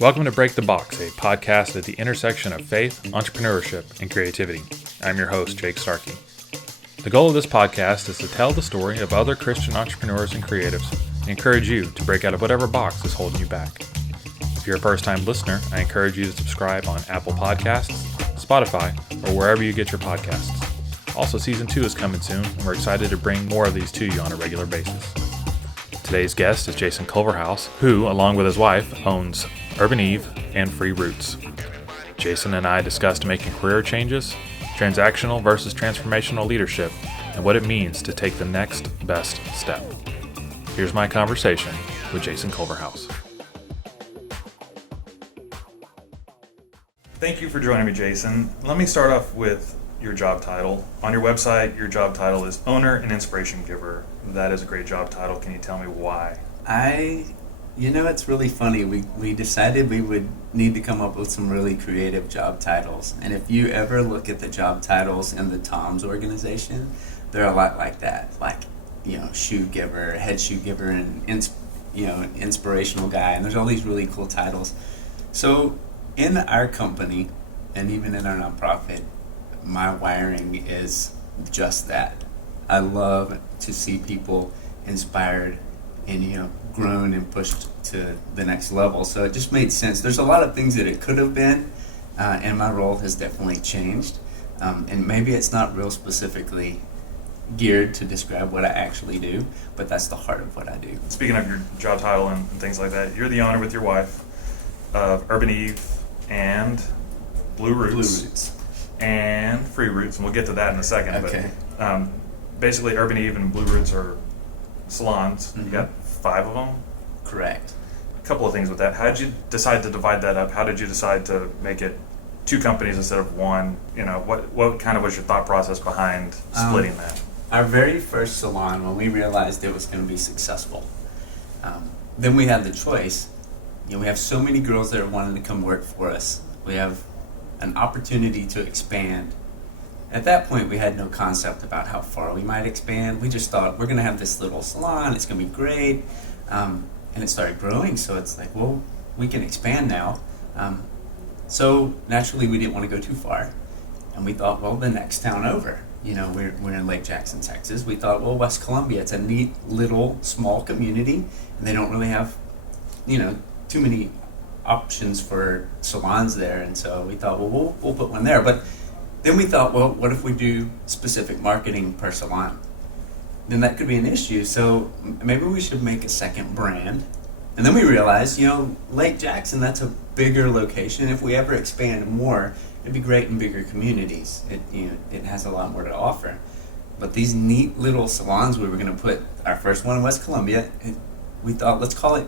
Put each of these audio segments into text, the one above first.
Welcome to Break the Box, a podcast at the intersection of faith, entrepreneurship, and creativity. I'm your host, Jake Starkey. The goal of this podcast is to tell the story of other Christian entrepreneurs and creatives and encourage you to break out of whatever box is holding you back. If you're a first-time listener, I encourage you to subscribe on Apple Podcasts, Spotify, or wherever you get your podcasts. Also, Season 2 is coming soon, and we're excited to bring more of these to you on a regular basis. Today's guest is Jason Culverhouse, who, along with his wife, owns Urban Eve and Free Roots. Jason and I discussed making career changes, transactional versus transformational leadership, and what it means to take the next best step. Here's my conversation with Jason Culverhouse. Thank you for joining me, Jason. Let me start off with your job title. On your website, your job title is Owner and Inspiration Giver. That is a great job title. Can you tell me why? It's really funny. We decided we would need to come up with some really creative job titles. And if you ever look at the job titles in the TOMS organization, they're a lot like that. Like, shoe giver, head shoe giver, and inspirational guy. And there's all these really cool titles. So in our company, and even in our nonprofit, my wiring is just that. I love to see people inspired and grown and pushed to the next level. So it just made sense. There's a lot of things that it could have been, and my role has definitely changed. And maybe it's not real specifically geared to describe what I actually do, but that's the heart of what I do. Speaking of your job title and things like that, you're the owner with your wife of Urban Eve and Blue Roots. And Free Roots, and we'll get to that in a second. Okay. But basically, Urban Eve and Blue Roots are salons. Mm-hmm. You got 5 of them? Correct. A couple of things with that. How did you decide to divide that up? How did you decide to make it 2 companies instead of 1? What kind of was your thought process behind splitting that? Our very first salon, when we realized it was going to be successful, then we had the choice. We have so many girls that are wanting to come work for us. We have an opportunity to expand. At that point, we had no concept about how far we might expand. We just thought, we're going to have this little salon, it's going to be great. And it started growing, so it's like, well, we can expand now. So naturally, we didn't want to go too far. And we thought, well, the next town over. We're in Lake Jackson, Texas. We thought, well, West Columbia, it's a neat little small community, and they don't really have, too many options for salons there. And so we thought, well, we'll put one there. But then we thought, well, what if we do specific marketing per salon? Then that could be an issue. So maybe we should make a second brand. And then we realized, Lake Jackson, that's a bigger location. If we ever expand more, it'd be great in bigger communities. It has a lot more to offer. But these neat little salons, we were going to put our first one in West Columbia. We thought, let's call it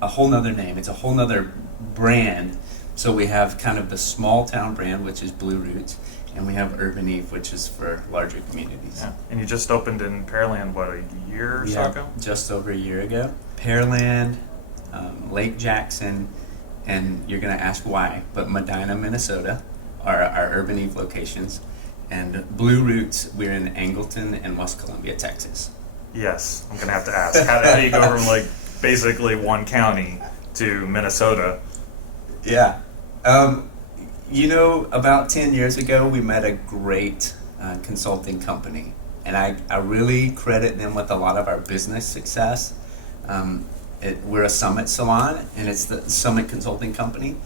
a whole nother name. It's a whole nother brand. So we have kind of the small town brand, which is Blue Roots, and we have Urban Eve, which is for larger communities. Yeah. And you just opened in Pearland, a year or so ago? Just over a year ago. Pearland, Lake Jackson, and you're going to ask why, but Medina, Minnesota are our Urban Eve locations. And Blue Roots, we're in Angleton and West Columbia, Texas. Yes, I'm going to have to ask. How do you go from basically one county to Minnesota? Yeah. About 10 years ago, we met a great consulting company, and I really credit them with a lot of our business success. We're a Summit salon, and it's the Summit Consulting Company,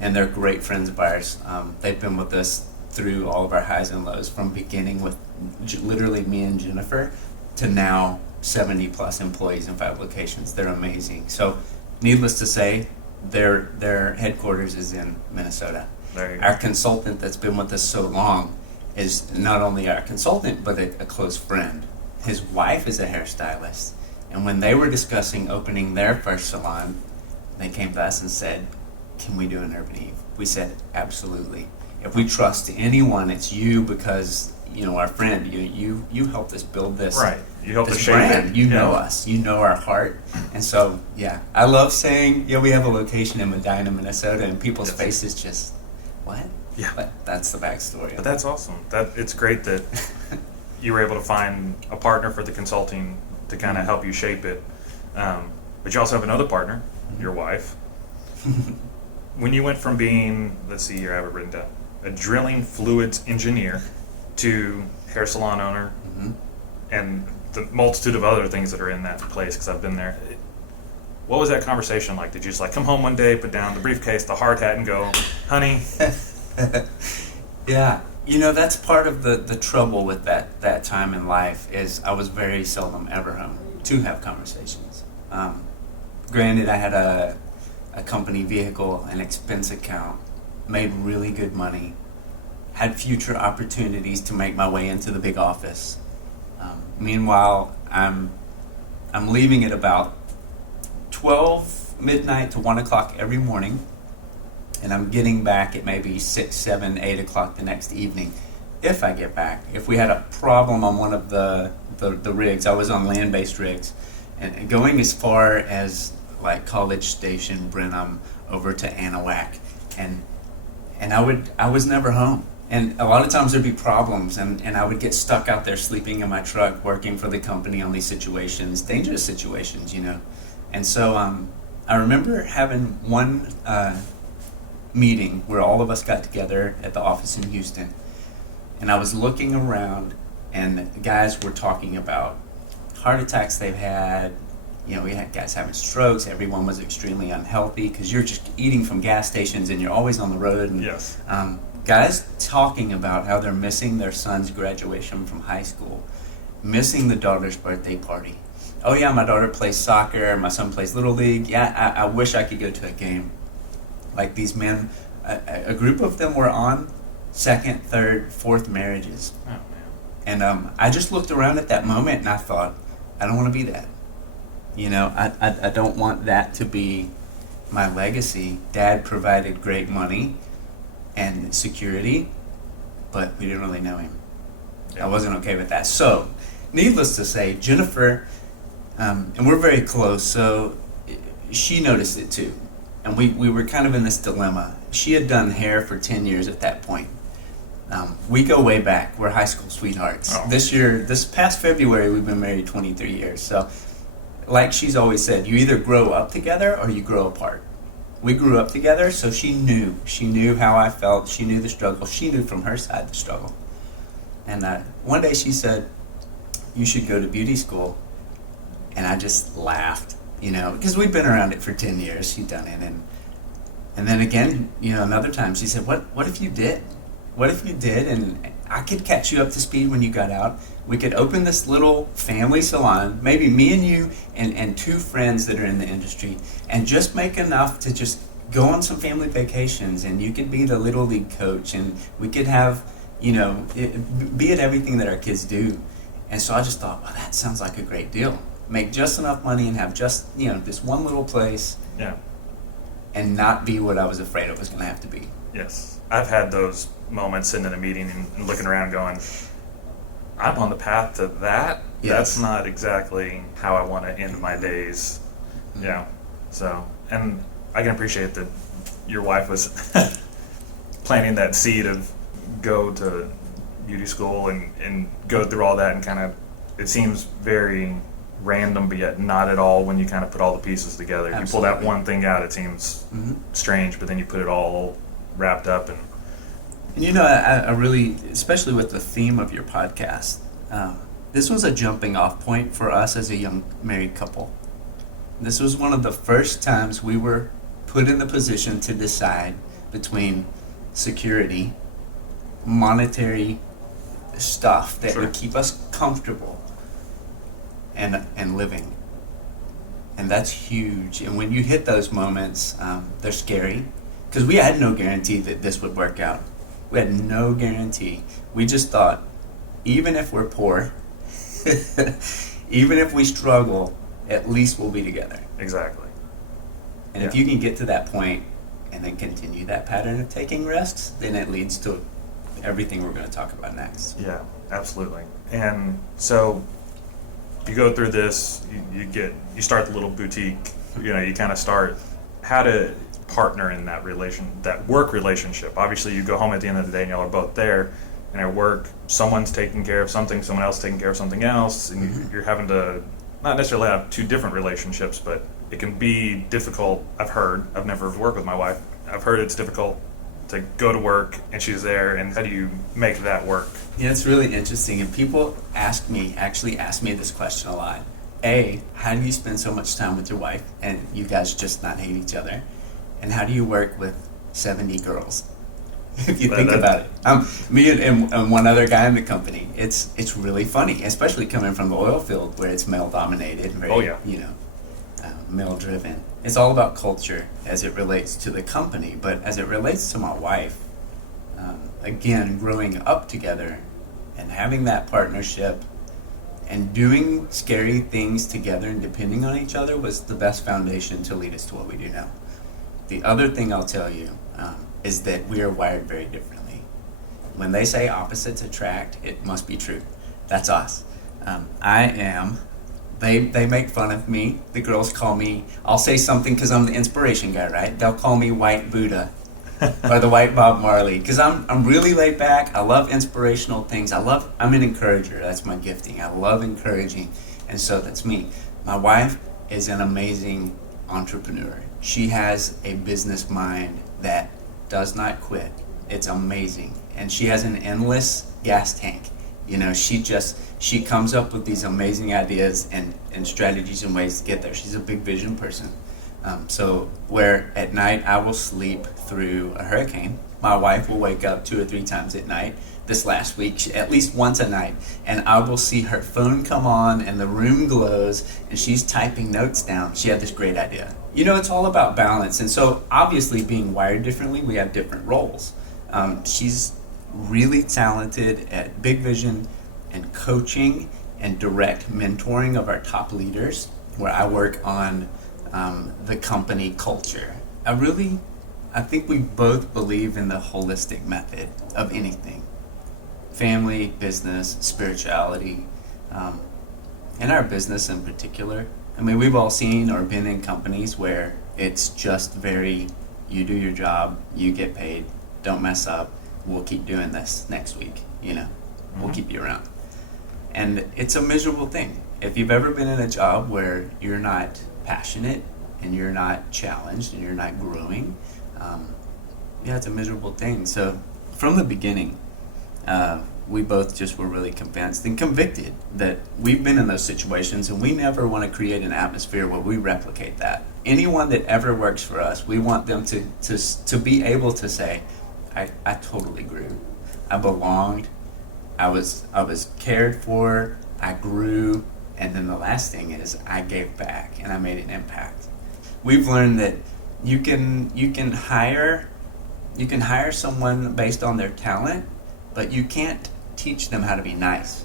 and they're great friends of ours. They've been with us through all of our highs and lows, from beginning with literally me and Jennifer to now 70-plus employees in 5 locations. They're amazing. So, needless to say, their headquarters is in Minnesota. Our consultant that's been with us so long is not only our consultant, but a close friend. His wife is a hairstylist. And when they were discussing opening their first salon, they came to us and said, can we do an Urban Eve? We said, absolutely. If we trust anyone, it's you, because, our friend, you helped us build this. Right. You helped us shape brand. it. You know us. You know our heart. And so, I love saying, we have a location in Medina, Minnesota, and people's faces just, what? Yeah. But that's the backstory. But that's awesome. It's great that you were able to find a partner for the consulting to kind of help you shape it. But you also have another partner, your wife. when you went from being, let's see here, I have it written down, a drilling fluids engineer to hair salon owner, and the multitude of other things that are in that place, because I've been there. What was that conversation like? Did you just like come home one day, put down the briefcase, the hard hat, and go, honey? Yeah. That's part of the trouble with that time in life is I was very seldom ever home to have conversations. Granted, I had a company vehicle, an expense account, made really good money, had future opportunities to make my way into the big office. Meanwhile, I'm leaving at about 12 midnight to 1 o'clock every morning, and I'm getting back at maybe 6, 7, 8 o'clock the next evening, if I get back. If we had a problem on one of the rigs, I was on land-based rigs, and going as far as like College Station, Brenham, over to Anahuac, and I was never home. And a lot of times there'd be problems, and I would get stuck out there sleeping in my truck, working for the company on these situations, dangerous situations, And so I remember having one meeting where all of us got together at the office in Houston, and I was looking around, and guys were talking about heart attacks they've had. We had guys having strokes. Everyone was extremely unhealthy because you're just eating from gas stations and you're always on the road. And, yes. Guys talking about how they're missing their son's graduation from high school, missing the daughter's birthday party. Oh yeah, my daughter plays soccer, my son plays Little League. Yeah, I wish I could go to a game. Like these men, a group of them were on second, third, fourth marriages. Oh, man. And I just looked around at that moment and I thought, I don't want to be that. I don't want that to be my legacy. Dad provided great money and security, but we didn't really know him. Yeah. I wasn't okay with that. So, needless to say, Jennifer, and we're very close, so she noticed it too. And we were kind of in this dilemma. She had done hair for 10 years at that point. We go way back. We're high school sweethearts. Oh. This past February, we've been married 23 years. So, like she's always said, you either grow up together or you grow apart. We grew up together, so she knew how I felt. She knew the struggle. She knew from her side the struggle. And one day she said, you should go to beauty school. And I just laughed, because we'd been around it for 10 years. She'd done it. And then again, another time she said, what if you did? What if you did, and I could catch you up to speed when you got out? We could open this little family salon, maybe me and you and 2 friends that are in the industry, and just make enough to just go on some family vacations, and you could be the Little League coach, and we could have, be at everything that our kids do. And so I just thought, well, that sounds like a great deal. Make just enough money and have just, this one little place. Yeah. And not be what I was afraid it was going to have to be. Yes. I've had those moments sitting in a meeting and looking around going, I'm on the path to that. Yes. That's not exactly how I want to end my days. Mm-hmm. Yeah. So, and I can appreciate that your wife was planting that seed of go to beauty school and go through all that, and kind of, it seems very random, but yet not at all when you kind of put all the pieces together. Absolutely. You pull that one thing out, it seems strange, but then you put it all wrapped up. And I really, especially with the theme of your podcast, this was a jumping off point for us as a young married couple. This was one of the first times we were put in the position to decide between security, monetary stuff that would keep us comfortable, and living. And that's huge. And when you hit those moments, they're scary, because we had no guarantee that this would work out. We had no guarantee. We just thought, even if we're poor, even if we struggle, at least we'll be together. Exactly. And if you can get to that point and then continue that pattern of taking risks, then it leads to everything we're going to talk about next. Yeah, absolutely. And so you go through this, you start the little boutique, you kind of start how to partner in that work relationship. Obviously you go home at the end of the day and y'all are both there, and at work someone's taking care of something, someone else taking care of something else, and you're having to not necessarily have 2 different relationships, but it can be difficult. I've never worked with my wife. I've heard it's difficult to go to work and she's there, and how do you make that work? Yeah, it's really interesting, and people actually ask me this question a lot. A, how do you spend so much time with your wife and you guys just not hate each other? And how do you work with 70 girls? If you think about it. Me and one other guy in the company, it's really funny, especially coming from the oil field where it's male dominated, very, male driven. It's all about culture as it relates to the company, but as it relates to my wife, again, growing up together and having that partnership and doing scary things together and depending on each other was the best foundation to lead us to what we do now. The other thing I'll tell you is that we are wired very differently. When they say opposites attract, it must be true. That's us. They make fun of me. The girls call me, I'll say something because I'm the inspiration guy, right? They'll call me White Buddha or the White Bob Marley because I'm really laid back. I love inspirational things. I'm an encourager. That's my gifting. I love encouraging. And so that's me. My wife is an amazing entrepreneur. She has a business mind that does not quit. It's amazing. And she has an endless gas tank. You know, she comes up with these amazing ideas and strategies and ways to get there. She's a big vision person. So where at night I will sleep through a hurricane, my wife will wake up 2 or 3 times at night. This last week, at least once a night, and I will see her phone come on and the room glows and she's typing notes down. She had this great idea. You know, it's all about balance. And so obviously being wired differently, we have different roles. She's really talented at big vision and coaching and direct mentoring of our top leaders, where I work on the company culture. I think we both believe in the holistic method of anything. Family, business, spirituality, in our business in particular. I mean, we've all seen or been in companies where it's just very, you do your job, you get paid, don't mess up, we'll keep doing this next week, we'll keep you around. And it's a miserable thing. If you've ever been in a job where you're not passionate and you're not challenged and you're not growing, it's a miserable thing. So from the beginning, we both just were really convinced and convicted that we've been in those situations, and we never want to create an atmosphere where we replicate that. Anyone that ever works for us, we want them to be able to say, I totally grew. I belonged. I was cared for. I grew. And then the last thing is I gave back and I made an impact. We've learned that you can hire someone based on their talent, but you can't teach them how to be nice.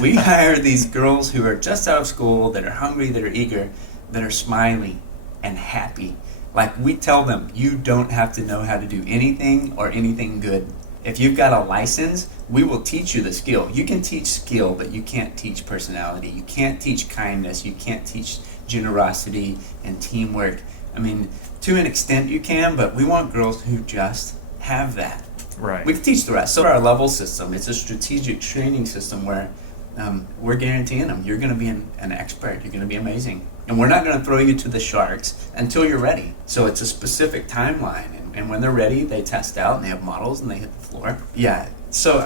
We hire these girls who are just out of school, that are hungry, that are eager, that are smiley and happy. Like, we tell them, you don't have to know how to do anything or anything good. If you've got a license, we will teach you the skill. You can teach skill, but you can't teach personality. You can't teach kindness. You can't teach generosity and teamwork. I mean, to an extent you can, but we want girls who just have that. Right. We can teach the rest. So our level system, it's a strategic training system where we're guaranteeing them, you're going to be an expert. You're going to be amazing. And we're not going to throw you to the sharks until you're ready. So it's a specific timeline. And when they're ready, they test out and they have models and they hit the floor. Yeah. So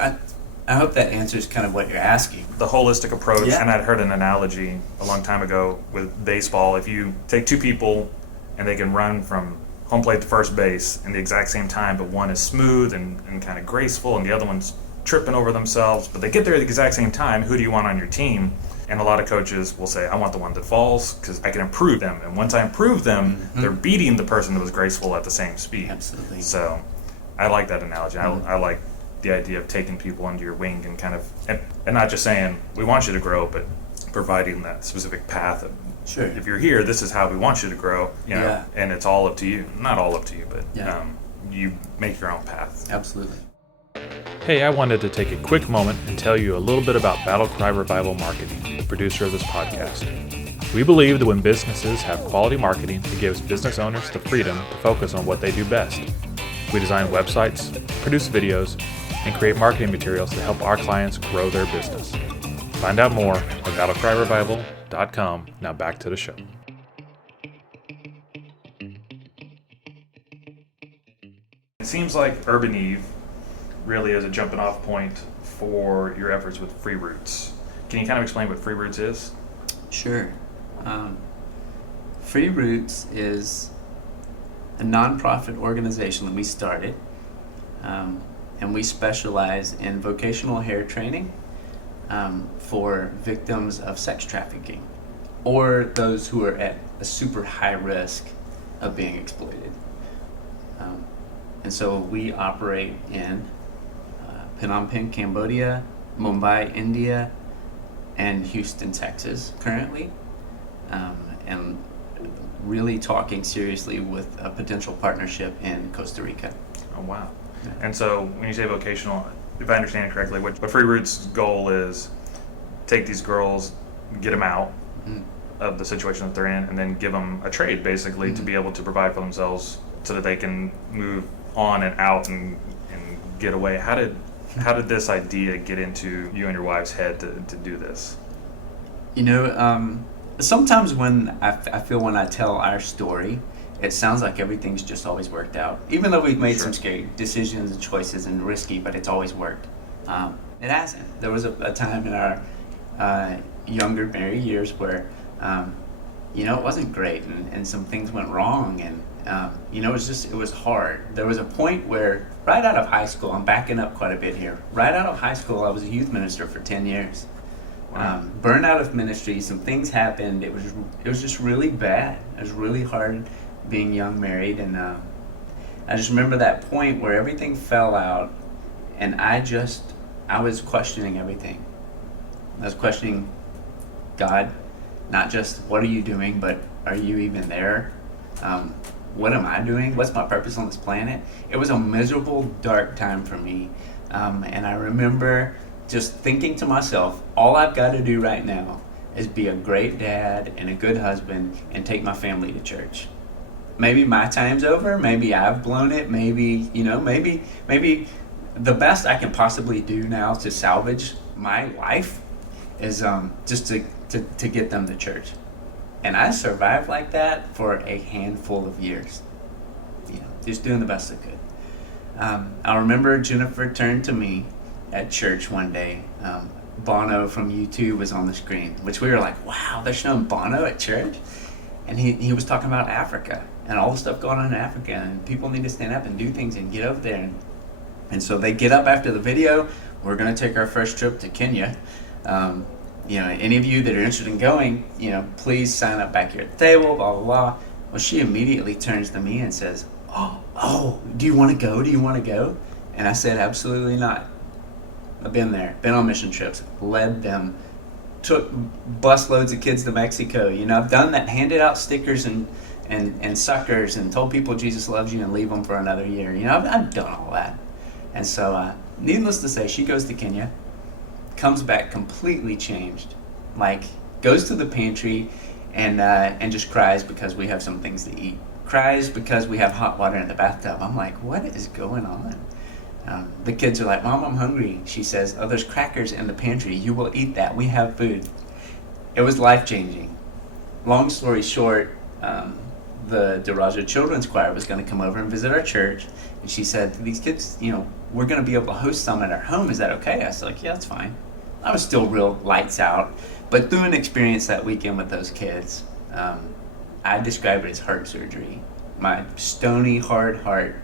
I hope that answers kind of what you're asking. The holistic approach, Yeah. And I'd heard an analogy a long time ago with baseball. If you take 2 people and they can run from home plate to first base in the exact same time, but one is smooth and kind of graceful and the other one's tripping over themselves, but they get there at the exact same time, who do you want on your team? And a lot of coaches will say, I want the one that falls because I can improve them. And once I improve them, they're beating the person that was graceful at the same speed. Absolutely. So I like that analogy. I like the idea of taking people under your wing and kind of, and not just saying, we want you to grow, but providing that specific path of, Sure. if you're here, this is how we want you to grow, Yeah. and it's all up to you. Not all up to you, but Yeah. You make your own path. Absolutely. Hey, I wanted to take a quick moment and tell you a little bit about Battle Cry Revival Marketing, the producer of this podcast. We believe that when businesses have quality marketing, it gives business owners the freedom to focus on what they do best. We design websites, produce videos, and create marketing materials to help our clients grow their business. Find out more at battlecryrevival.com. Now back to the show. It seems like Urban Eve really is a jumping off point for your efforts with Free Roots. Can you kind of explain what Free Roots is? Sure. Free Roots is a nonprofit organization that we started, and we specialize in vocational hair training for victims of sex trafficking or those who are at a super high risk of being exploited. And so we operate in Phnom Penh, Cambodia, Mumbai, India, and Houston, Texas currently, and really talking seriously with a potential partnership in Costa Rica. Oh, wow. Yeah. And so when you say vocational, if I understand it correctly, what Free Roots' goal is take these girls, get them out of the situation that they're in, and then give them a trade, basically, to be able to provide for themselves so that they can move on and out and get away. How did this idea get into you and your wife's head to do this? You know, sometimes when I feel when I tell our story, it sounds like everything's just always worked out. Even though we've made some scary decisions and choices and risky, but it's always worked. It hasn't. There was a time in our younger married years where, it wasn't great and some things went wrong and, it was hard. There was a point where right out of high school, I'm backing up quite a bit here. Right out of high school, I was a youth minister for 10 years. Burned out of ministry, some things happened. It was just really bad. It was really hard being young married, and I just remember that point where everything fell out, and I was questioning everything. I was questioning God, not just what are you doing, but are you even there? What am I doing? What's my purpose on this planet? It was a miserable, dark time for me, and I remember just thinking to myself, all I've got to do right now is be a great dad and a good husband and take my family to church. Maybe my time's over. Maybe I've blown it. Maybe the best I can possibly do now to salvage my life is just to get them to church. And I survived like that for a handful of years, just doing the best I could. I remember Jennifer turned to me at church one day. Bono from U2 was on the screen, which we were like, wow, they're showing Bono at church? And he was talking about Africa and all the stuff going on in Africa, and people need to stand up and do things and get over there. And so they get up after the video. We're going to take our first trip to Kenya. Any of you that are interested in going, please sign up back here at the table, blah, blah, blah. Well, she immediately turns to me and says, oh, do you want to go? Do you want to go? And I said, absolutely not. I've been there, been on mission trips, led them, took bus loads of kids to Mexico. I've done that, handed out stickers and suckers and told people Jesus loves you and leave them for another year. I've done all that. And so, needless to say, she goes to Kenya, comes back completely changed, goes to the pantry and just cries because we have some things to eat. Cries because we have hot water in the bathtub. I'm like, what is going on? The kids are like, Mom, I'm hungry. She says, oh, there's crackers in the pantry. You will eat that. We have food. It was life-changing. Long story short, the Daraja Children's Choir was going to come over and visit our church. And she said, these kids, we're going to be able to host some at our home. Is that okay? I was like, yeah, that's fine. I was still real lights out. But through an experience that weekend with those kids, I describe it as heart surgery. My stony, hard heart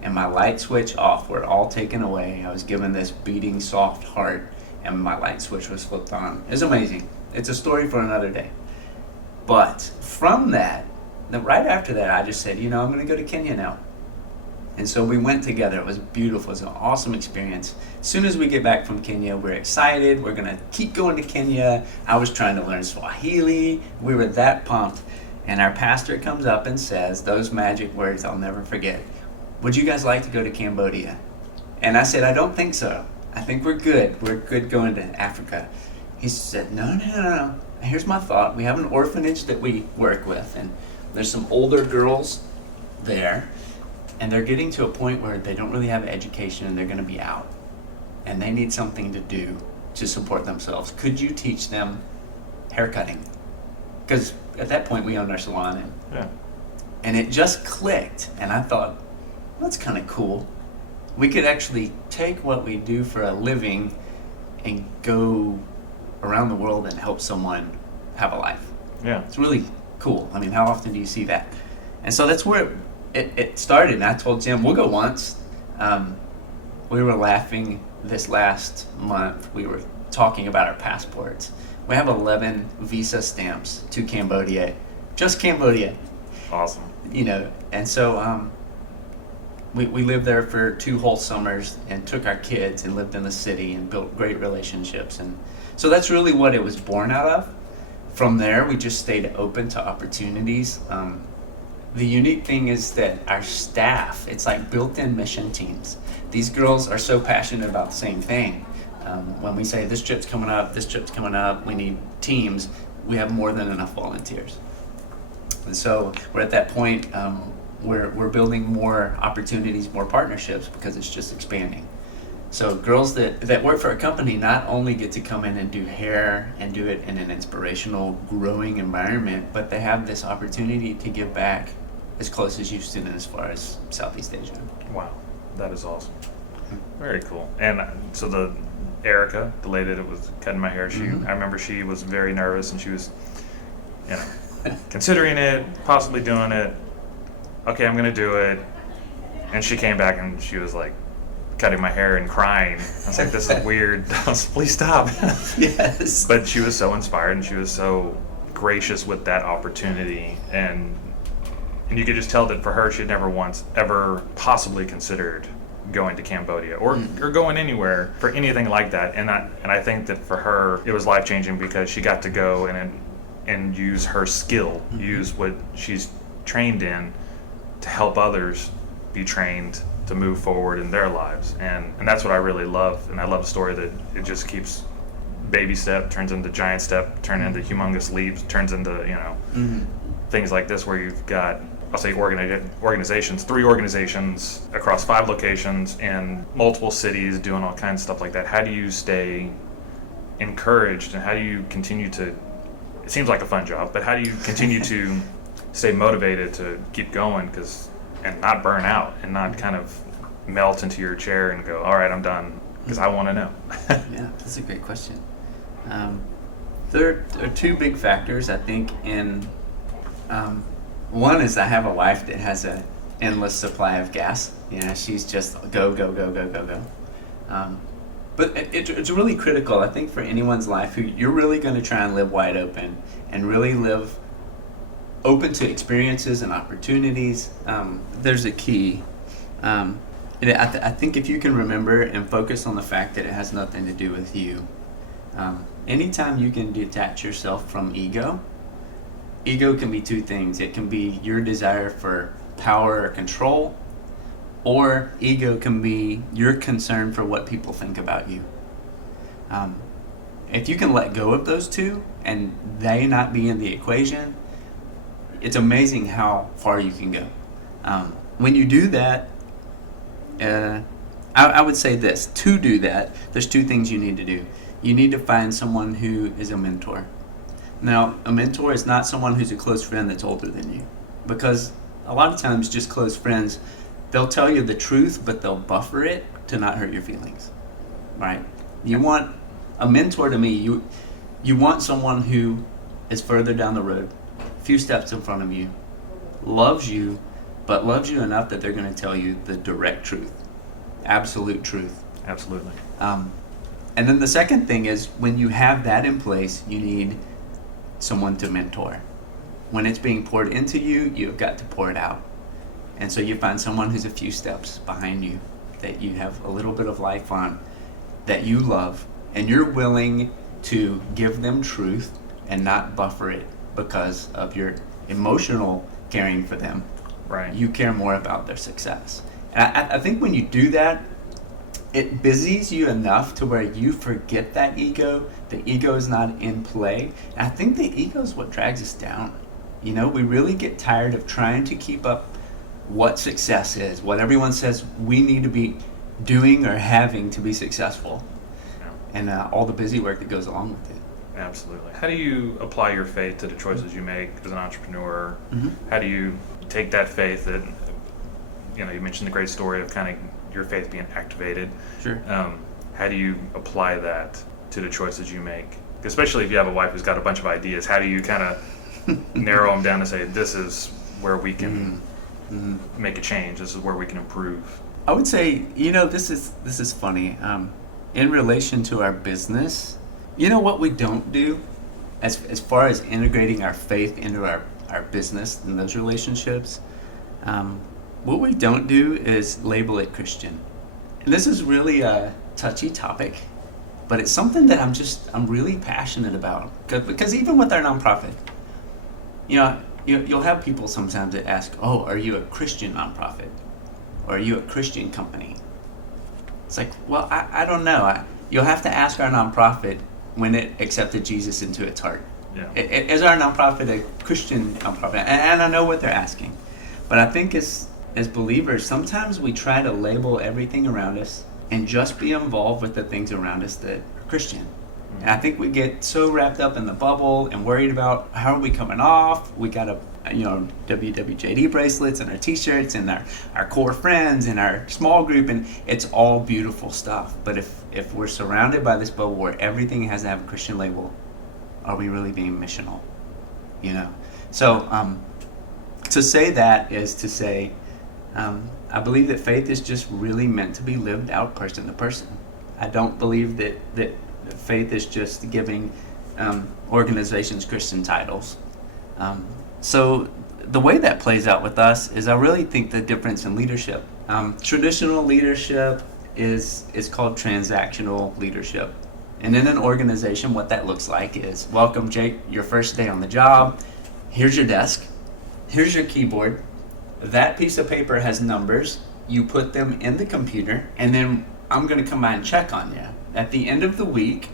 and my light switch off were all taken away. I was given this beating, soft heart, and my light switch was flipped on. It's amazing. It's a story for another day. But from that, right after that, I just said, I'm going to go to Kenya now. And so we went together. It was beautiful. It was an awesome experience. As soon as we get back from Kenya, we're excited. We're going to keep going to Kenya. I was trying to learn Swahili. We were that pumped. And our pastor comes up and says those magic words I'll never forget. Would you guys like to go to Cambodia? And I said, I don't think so. I think we're good. We're good going to Africa. He said, no. Here's my thought. We have an orphanage that we work with, and there's some older girls there, and they're getting to a point where they don't really have education and they're going to be out, and they need something to do to support themselves. Could you teach them haircutting? Because at that point we owned our salon, and it just clicked, and I thought, that's kind of cool. We could actually take what we do for a living and go around the world and help someone have a life. Yeah. It's really cool. I mean, how often do you see that? And so that's where it started. And I told Jim, we'll go once. We were laughing this last month. We were talking about our passports. We have 11 visa stamps to Cambodia. Just Cambodia. Awesome. You know, and so we lived there for 2 whole summers and took our kids and lived in the city and built great relationships. And so that's really what it was born out of. From there, we just stayed open to opportunities. The unique thing is that our staff, it's like built-in mission teams. These girls are so passionate about the same thing. When we say this trip's coming up, we need teams, we have more than enough volunteers. And so we're at that point, we're building more opportunities, more partnerships, because it's just expanding. So girls that work for a company not only get to come in and do hair and do it in an inspirational, growing environment, but they have this opportunity to give back as close as Houston and as far as Southeast Asia. Wow, that is awesome. Very cool. And so the Erica, the lady that was cutting my hair, I remember she was very nervous, and she was, considering it, possibly doing it. Okay, I'm gonna do it. And she came back and she was like cutting my hair and crying. I was like, this is weird. Please stop. Yes. But she was so inspired, and she was so gracious with that opportunity, and you could just tell that for her, she had never once ever possibly considered going to Cambodia or going anywhere for anything like that. And I think that for her, it was life-changing because she got to go and use her skill, use what she's trained in to help others be trained to move forward in their lives. And that's what I really love. And I love the story that it just keeps baby step, turns into giant step, turn into humongous leaps, turns into, things like this where you've got, I'll say organizations, 3 organizations across 5 locations in multiple cities doing all kinds of stuff like that. How do you stay encouraged, and how do you continue to, it seems like a fun job, but how do you continue to stay motivated to keep going and not burn out and not kind of melt into your chair and go, all right, I'm done, because I want to know. Yeah, that's a great question. There are 2 big factors, I think, in one is I have a wife that has an endless supply of gas. She's just go. But it's really critical, I think, for anyone's life who you're really going to try and live wide open and really live open to experiences and opportunities. There's a key. I think if you can remember and focus on the fact that it has nothing to do with you, anytime you can detach yourself from ego can be 2 things. It can be your desire for power or control, or ego can be your concern for what people think about you. If you can let go of those 2 and they not be in the equation, it's amazing how far you can go. When you do that, I would say this. To do that, there's 2 things you need to do. You need to find someone who is a mentor. Now, a mentor is not someone who's a close friend that's older than you, because a lot of times just close friends, they'll tell you the truth, but they'll buffer it to not hurt your feelings, right? You want a mentor. To me, you want someone who is further down the road, a few steps in front of you, loves you, but loves you enough that they're going to tell you the direct truth, absolute truth. Absolutely. And then the second thing is, when you have that in place, you need someone to mentor. When it's being poured into you, you've got to pour it out. And so you find someone who's a few steps behind you, that you have a little bit of life on, that you love, and you're willing to give them truth and not buffer it because of your emotional caring for them. Right. You care more about their success. And I think when you do that, it busies you enough to where you forget that ego. The ego is not in play. And I think the ego is what drags us down. We really get tired of trying to keep up what success is, what everyone says we need to be doing or having to be successful, and all the busy work that goes along with it. Absolutely. How do you apply your faith to the choices you make as an entrepreneur? How do you take that faith that you mentioned the great story of kind of your faith being activated. Sure. How do you apply that to the choices you make? Especially if you have a wife who's got a bunch of ideas, how do you kind of narrow them down and say, this is where we can make a change, this is where we can improve? I would say, this is funny. In relation to our business, what we don't do as far as integrating our faith into our business and those relationships, what we don't do is label it Christian. And this is really a touchy topic, but it's something that I'm really passionate about. Because even with our nonprofit, you'll have people sometimes that ask, oh, are you a Christian nonprofit? Or are you a Christian company? It's like, well, I don't know. You'll have to ask our nonprofit when it accepted Jesus into its heart. Yeah. Is our nonprofit a Christian nonprofit? And I know what they're asking. But I think as believers, sometimes we try to label everything around us and just be involved with the things around us that are Christian. Mm-hmm. And I think we get so wrapped up in the bubble and worried about how are we coming off. We got to, WWJD bracelets and our t-shirts and our core friends and our small group, and it's all beautiful stuff. But if we're surrounded by this bubble where everything has to have a Christian label, are we really being missional? So to say that is to say, I believe that faith is just really meant to be lived out person to person. I don't believe that faith is just giving organizations Christian titles. So the way that plays out with us is I really think the difference in leadership. Traditional leadership is called transactional leadership. And in an organization, what that looks like is, welcome, Jake, your first day on the job. Here's your desk. Here's your keyboard. That piece of paper has numbers. You put them in the computer, and then I'm going to come by and check on you. At the end of the week,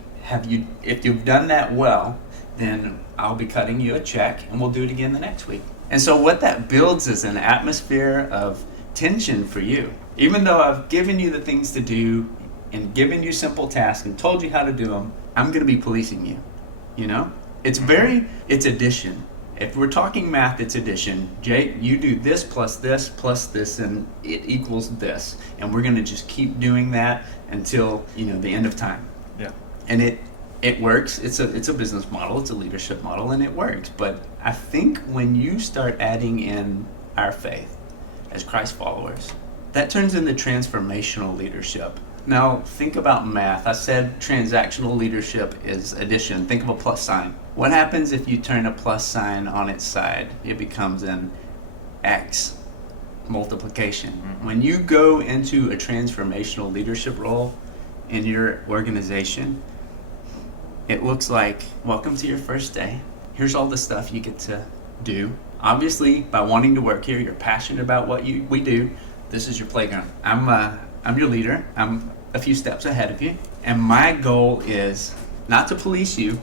if you've done that well, then I'll be cutting you a check, and we'll do it again the next week. And so what that builds is an atmosphere of tension for you. Even though I've given you the things to do and given you simple tasks and told you how to do them, I'm going to be policing you. It's addition. If we're talking math, it's addition. Jake, you do this, and it equals this. And we're going to just keep doing that until, the end of time. Yeah. And it works. It's a business model. It's a leadership model, and it works. But I think when you start adding in our faith as Christ followers, that turns into transformational leadership. Now, think about math. I said transactional leadership is addition. Think of a plus sign. What happens if you turn a plus sign on its side? It becomes an X, multiplication. Mm-hmm. When you go into a transformational leadership role in your organization, it looks like, welcome to your first day. Here's all the stuff you get to do. Obviously, by wanting to work here, you're passionate about what we do. This is your playground. I'm your leader. I'm a few steps ahead of you. And my goal is not to police you,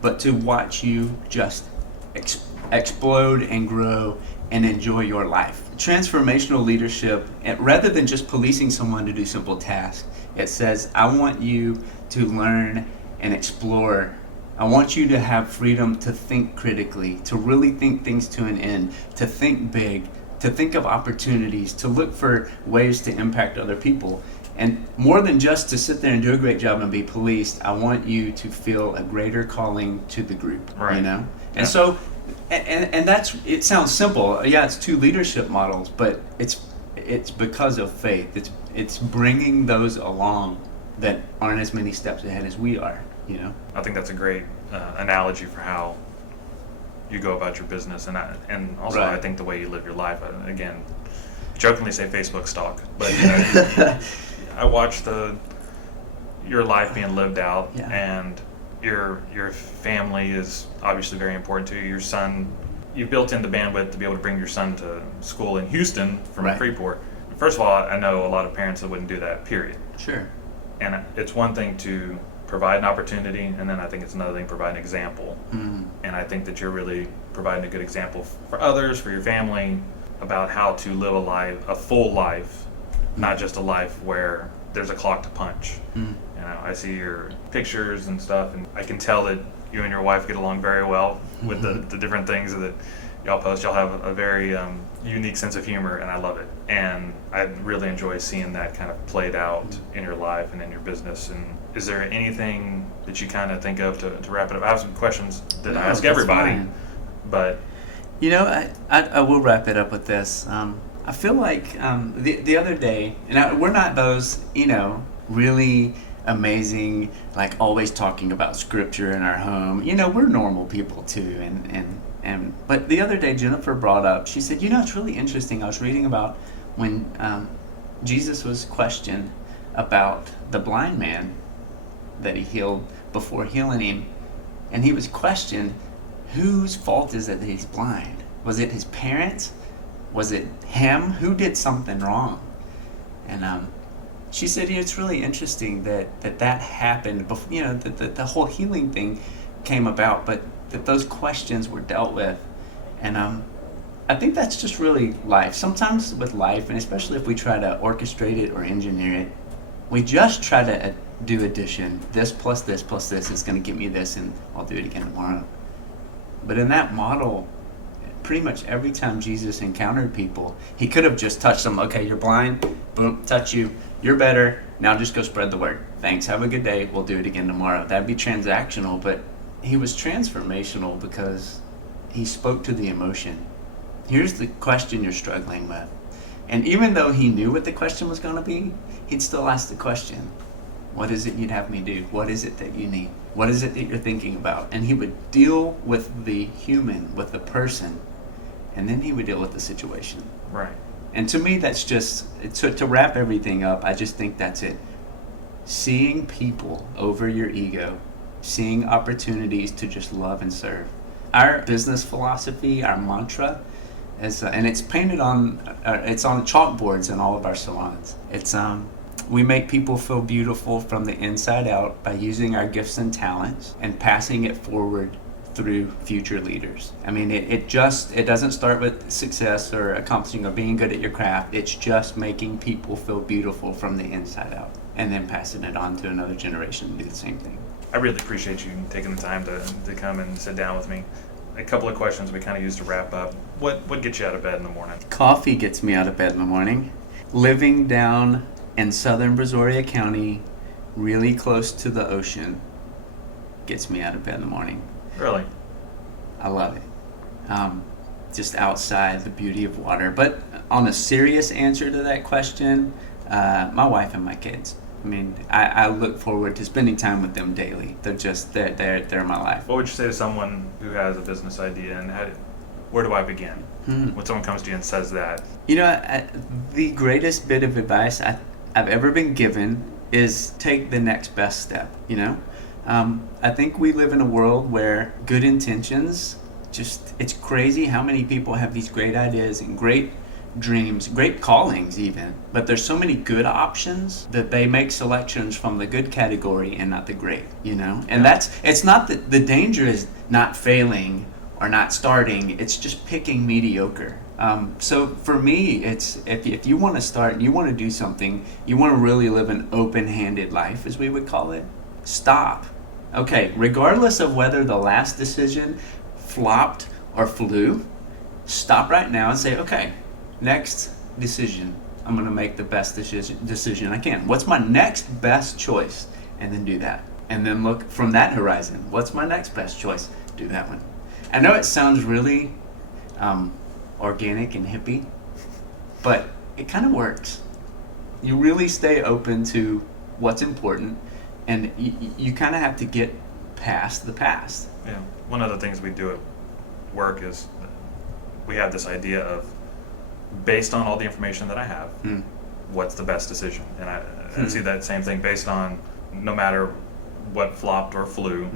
but to watch you just explode and grow and enjoy your life. Transformational leadership, rather than just policing someone to do simple tasks, it says, I want you to learn and explore. I want you to have freedom to think critically, to really think things to an end, to think big, to think of opportunities, to look for ways to impact other people. And more than just to sit there and do a great job and be policed, I want you to feel a greater calling to the group, right. And Yeah. so, and that's, it sounds simple. Yeah, it's two leadership models, but it's because of faith. It's bringing those along that aren't as many steps ahead as we are, I think that's a great analogy for how you go about your business, and also Right. I think the way you live your life. Again, jokingly say Facebook stalk, but I watch your life being lived out, Yeah. and your family is obviously very important to you. Your son, you built in the bandwidth to be able to bring your son to school in Houston from Right. Freeport. First of all, I know a lot of parents that wouldn't do that, period. Sure. And it's one thing to provide an opportunity, and then I think it's another thing to provide an example. Mm. And I think that you're really providing a good example for others, for your family, about how to live a full life, not just a life where there's a clock to punch. Mm. I see your pictures and stuff, and I can tell that you and your wife get along very well with the different things that y'all post. Y'all have a very unique sense of humor, and I love it. And I really enjoy seeing that kind of played out in your life and in your business. And is there anything that you kind of think of to wrap it up? I have some questions that I ask everybody, but I will wrap it up with this. I feel like the other day, and we're not those really amazing, like always talking about scripture in our home. We're normal people too, but the other day Jennifer brought up, she said, it's really interesting. I was reading about when Jesus was questioned about the blind man that he healed before healing him, and he was questioned, whose fault is it that he's blind? Was it his parents? Was it him? Who did something wrong? And she said, it's really interesting that happened before, that the whole healing thing came about, but that those questions were dealt with. And I think that's just really life. Sometimes with life, and especially if we try to orchestrate it or engineer it, we just try to do addition. This plus this plus this is going to get me this, and I'll do it again tomorrow. But in that model, pretty much every time Jesus encountered people, he could have just touched them. Okay, you're blind. Boom, touch you. You're better. Now just go spread the word. Thanks. Have a good day. We'll do it again tomorrow. That'd be transactional, but he was transformational because he spoke to the emotion. Here's the question you're struggling with. And even though he knew what the question was going to be, he'd still ask the question, what is it you'd have me do? What is it that you need? What is it that you're thinking about? And he would deal with the human, with the person, and then he would deal with the situation. Right. And to me, that's just, to wrap everything up, I just think that's it. Seeing people over your ego, seeing opportunities to just love and serve. Our business philosophy, our mantra, and it's painted on, it's on chalkboards in all of our salons. It's we make people feel beautiful from the inside out by using our gifts and talents and passing it forward through future leaders. I mean, it doesn't start with success or accomplishing or being good at your craft. It's just making people feel beautiful from the inside out and then passing it on to another generation to do the same thing. I really appreciate you taking the time to come and sit down with me. A couple of questions we kind of used to wrap up. What gets you out of bed in the morning? Coffee gets me out of bed in the morning. Living down in southern Brazoria County, really close to the ocean, gets me out of bed in the morning. Really? I love it. Just outside, the beauty of water. But on a serious answer to that question, my wife and my kids. I mean, I look forward to spending time with them daily. They're my life. What would you say to someone who has a business idea and where do I begin? When someone comes to you and says that? The greatest bit of advice I've ever been given is take the next best step, I think we live in a world where good intentions, it's crazy how many people have these great ideas and great dreams, great callings even, but there's so many good options that they make selections from the good category and not the great, And it's not that the danger is not failing or not starting, it's just picking mediocre. So for me, it's if you want to start, you want to do something, you want to really live an open-handed life, as we would call it, stop. Okay, regardless of whether the last decision flopped or flew, stop right now and say, okay, next decision, I'm going to make the best decision I can. What's my next best choice? And then do that. And then look from that horizon. What's my next best choice? Do that one. I know it sounds really organic and hippie, but it kind of works. You really stay open to what's important, and you kind of have to get past the past. Yeah. One of the things we do at work is we have this idea of, based on all the information that I have, what's the best decision? And I see that same thing based on no matter what flopped or flew,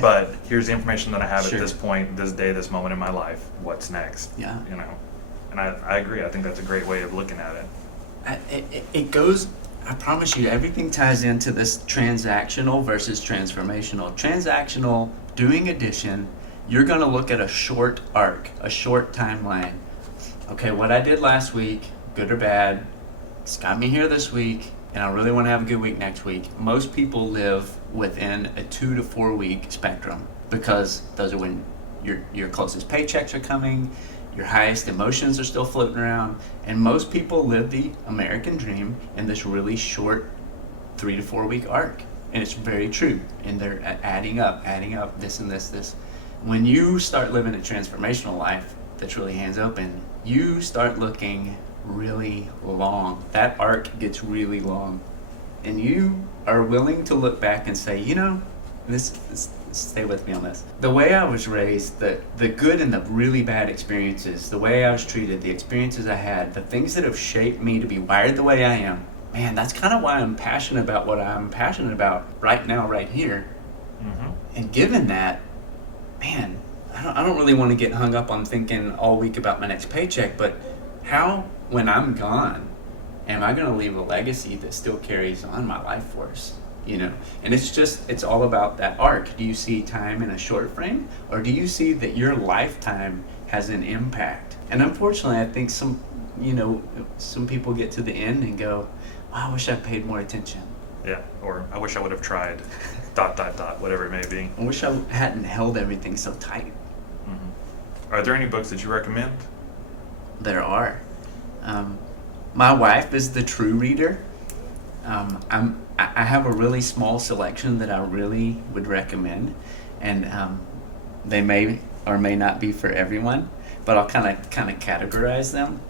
but here's the information that I have at this point, this day, this moment in my life. What's next? Yeah. And I agree. I think that's a great way of looking at it. It goes, I promise you, everything ties into this transactional versus transformational. Transactional, doing addition, you're going to look at a short arc, a short timeline. Okay, what I did last week, good or bad, it's got me here this week, and I really want to have a good week next week. Most people live within a 2 to 4 week spectrum because those are when your closest paychecks are coming, your highest emotions are still floating around, and most people live the American dream in this really short 3 to 4 week arc. And it's very true. And they're adding up, this and this. When you start living a transformational life that's really hands open, you start looking really long. That arc gets really long. And you are willing to look back and say, this stay with me on this. The way I was raised, the good and the really bad experiences, the way I was treated, the experiences I had, the things that have shaped me to be wired the way I am, man, that's kind of why I'm passionate about what I'm passionate about right now, right here. Mm-hmm. And given that, man, I don't really want to get hung up on thinking all week about my next paycheck, but how, when I'm gone, am I going to leave a legacy that still carries on my life force? And it's all about that arc. Do you see time in a short frame, or do you see that your lifetime has an impact? And unfortunately, I think some people get to the end and go, wow, I wish I paid more attention. Yeah, or I wish I would have tried, ... whatever it may be. I wish I hadn't held everything so tight. Mm-hmm. Are there any books that you recommend? There are. My wife is the true reader. I have a really small selection that I really would recommend, and they may or may not be for everyone, but I'll kind of categorize them.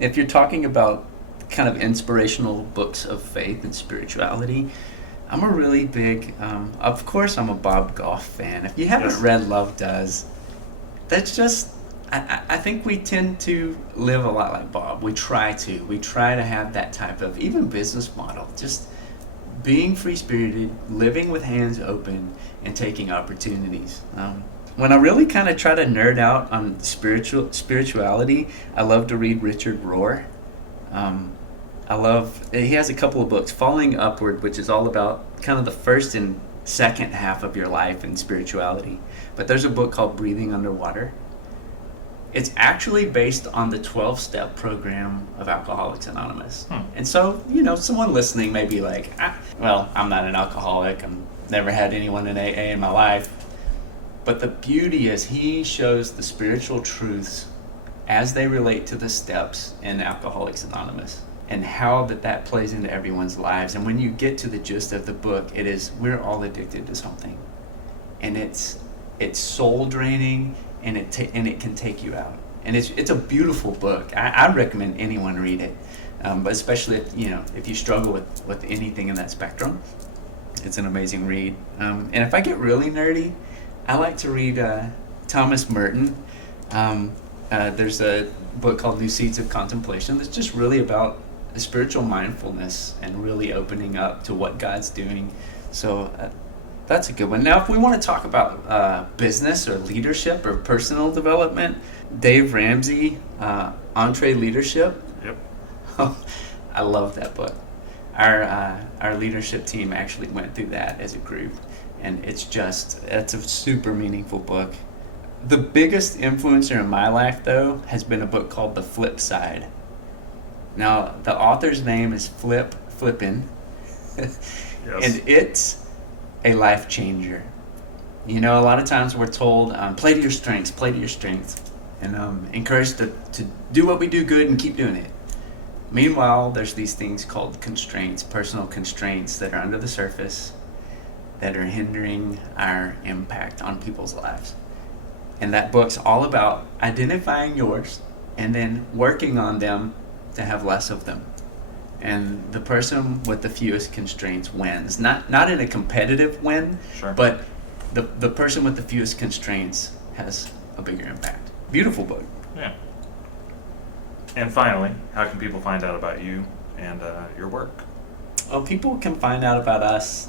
If you're talking about kind of inspirational books of faith and spirituality, I'm a really big, of course I'm a Bob Goff fan. If you haven't read Love Does, that's just, I think we tend to live a lot like Bob. We try to have that type of even business model, just being free-spirited, living with hands open, and taking opportunities. When I really kind of try to nerd out on spirituality, I love to read Richard Rohr. He has a couple of books, Falling Upward, which is all about kind of the first and second half of your life in spirituality. But there's a book called Breathing Underwater. It's actually based on the 12-step program of Alcoholics Anonymous. And so, someone listening may be like, I'm not an alcoholic. I've never had anyone in AA in my life. But the beauty is he shows the spiritual truths as they relate to the steps in Alcoholics Anonymous and how that plays into everyone's lives. And when you get to the gist of the book, it is, we're all addicted to something. And it's soul draining, and it can take you out. And it's a beautiful book. I recommend anyone read it, but especially if you struggle with anything in that spectrum, it's an amazing read. And if I get really nerdy, I like to read Thomas Merton. There's a book called New Seeds of Contemplation that's just really about spiritual mindfulness and really opening up to what God's doing. So that's a good one. Now, if we want to talk about business or leadership or personal development, Dave Ramsey, EntreLeadership. Yep. I love that book. Our leadership team actually went through that as a group, and it's a super meaningful book. The biggest influencer in my life, though, has been a book called The Flip Side. Now, the author's name is Flippin. Yes. And it's a life changer. A lot of times we're told, play to your strengths, and encouraged to do what we do good and keep doing it. Meanwhile, there's these things called constraints, personal constraints that are under the surface that are hindering our impact on people's lives. And that book's all about identifying yours and then working on them to have less of them. And the person with the fewest constraints wins. Not in a competitive win, sure, but the person with the fewest constraints has a bigger impact. Beautiful book. Yeah. And finally, how can people find out about you and your work? Well, people can find out about us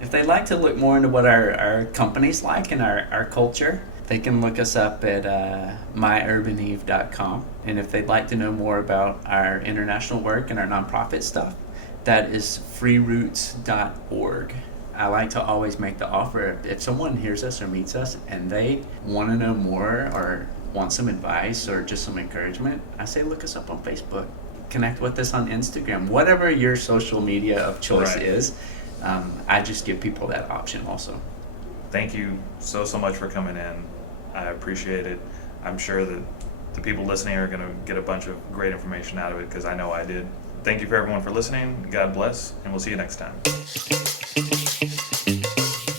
if they'd like to look more into what our company's like and our culture. They can look us up at myurbaneve.com. And if they'd like to know more about our international work and our nonprofit stuff, that is freeroots.org. I like to always make the offer, if someone hears us or meets us and they want to know more or want some advice or just some encouragement, I say look us up on Facebook. Connect with us on Instagram. Whatever your social media of choice is, I just give people that option also. thank you so much for coming in. I appreciate it. I'm sure that the people listening are going to get a bunch of great information out of it, because I know I did. Thank you for everyone for listening. God bless, and we'll see you next time.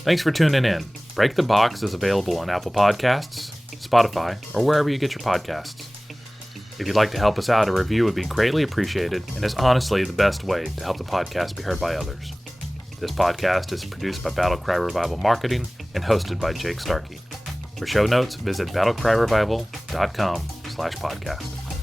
Thanks for tuning in. Break the Box is available on Apple Podcasts, Spotify, or wherever you get your podcasts. If you'd like to help us out, a review would be greatly appreciated and is honestly the best way to help the podcast be heard by others. This podcast is produced by Battle Cry Revival Marketing and hosted by Jake Starkey. For show notes, visit battlecryrevival.com/podcast.